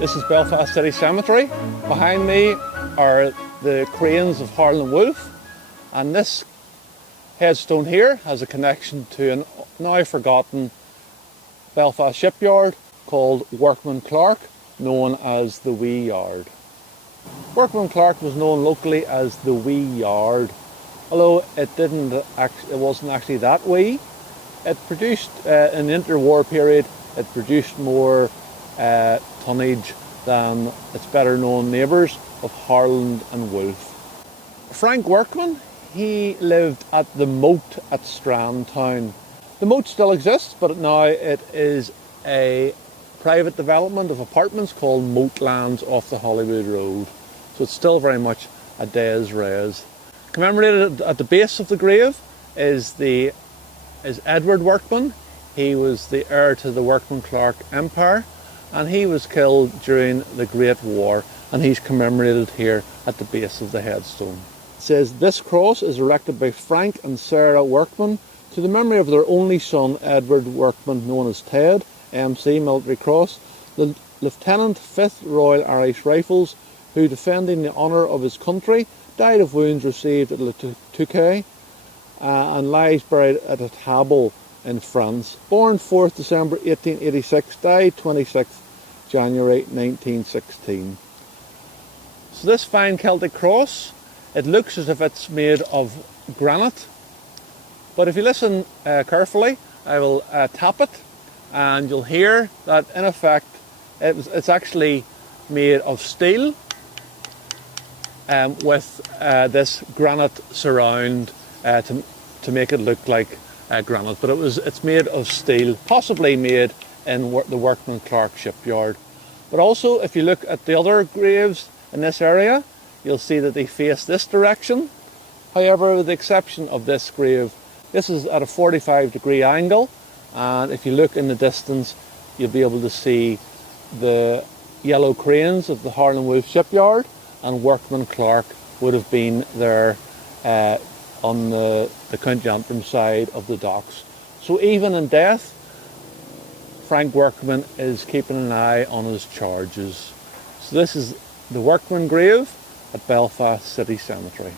This is Belfast City Cemetery. Behind me are the cranes of Harland Wolff, and this headstone here has a connection to a now forgotten Belfast shipyard called Workman Clark, known as the Wee Yard. Workman Clark was known locally as the Wee Yard, although it wasn't actually that wee. It produced, in the interwar period, it produced more tonnage than its better known neighbours of Harland and Wolff. Frank Workman, he lived at the Moat at Strand Town. The Moat still exists, but now it is a private development of apartments called Moatlands off the Hollywood Road. So it's still very much a des res. Commemorated at the base of the grave is Edward Workman. He was the heir to the Workman Clark Empire, and he was killed during the Great War, and he's commemorated here at the base of the headstone. It says, "This cross is erected by Frank and Sarah Workman to the memory of their only son, Edward Workman, known as Ted, MC, Military Cross, the Lieutenant 5th Royal Irish Rifles, who, defending the honour of his country, died of wounds received at Le Touquet, and lies buried at a Table in France. Born 4th December 1886, died 26th January 1916. So this fine Celtic cross, it looks as if it's made of granite, but if you listen carefully, I will tap it, and you'll hear that in effect it's actually made of steel, with this granite surround to make it look like granite. But it's made of steel, possibly made in the Workman Clark shipyard. But also, if you look at the other graves in this area, you'll see that they face this direction. However, with the exception of this grave, this is at a 45-degree angle, and if you look in the distance, you'll be able to see the yellow cranes of the Harland Wolff shipyard, and Workman Clark would have been there on the County Antrim side of the docks. So even in death, Frank Workman is keeping an eye on his charges. So this is the Workman grave at Belfast City Cemetery.